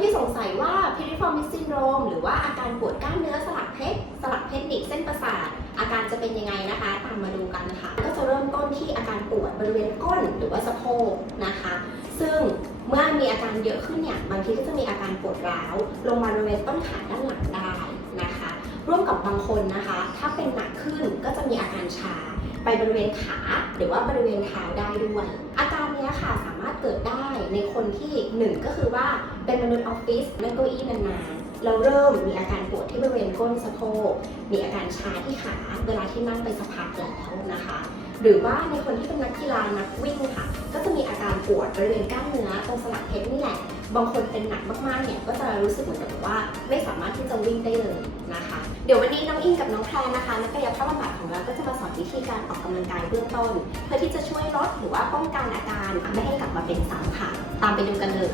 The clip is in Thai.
ที่สงสัยว่า piriformis syndrome หรือว่าอาการปวดกล้ามเนื้อสลักเพชรสลักเพชรดิกเส้นประสาท อาการจะเป็นยังไงนะคะ ตามมาดูกันค่ะ ก็จะเริ่มต้นที่อาการปวดบริเวณก้นหรือว่าสะโพกนะคะ ซึ่งเมื่อมีอาการเยอะขึ้นเนี่ยบางทีก็จะมีอาการปวดร้าว ลงมาบริเวณต้นขาด้านหลังได้นะคะ ร่วมกับบางคนนะคะ ถ้าเป็นหนักขึ้นก็จะมีอาการชาไปบริเวณขา หรือว่าบริเวณเท้าได้ด้วย อาการนี้ค่ะสามารถเกิดได้ในคนที่หนึ่งก็คือว่าเป็นมนุษย์ออฟฟิศนั่งเก้าอี้นานๆเราเริ่มมีอาการปวดที่บริเวณก้นสะโพกมีอาการชาที่ขาเวลาที่นั่งไปสักพักแล้วนะคะ หรือว่าในคนที่เป็นนักกีฬานักวิ่งค่ะ ก็จะมีอาการปวดบริเวณกล้ามเนื้อตรงสลักเพชรนี่แหละบางคนเป็นหนักมากๆ เนี่ยก็จะรู้สึกเหมือนกับว่าไม่สามารถที่จะวิ่งได้เลยนะคะ เดี๋ยววันนี้น้องอิงกับน้องแพรนะคะนักกายภาพบำบัดของเราก็ วิธีการออกกำลังกายเบื้องต้น เพื่อที่จะช่วยลดหรือว่าป้องกันอาการไม่ให้กลับมาเป็นซ้ำค่ะ ตามไปดูกันเลย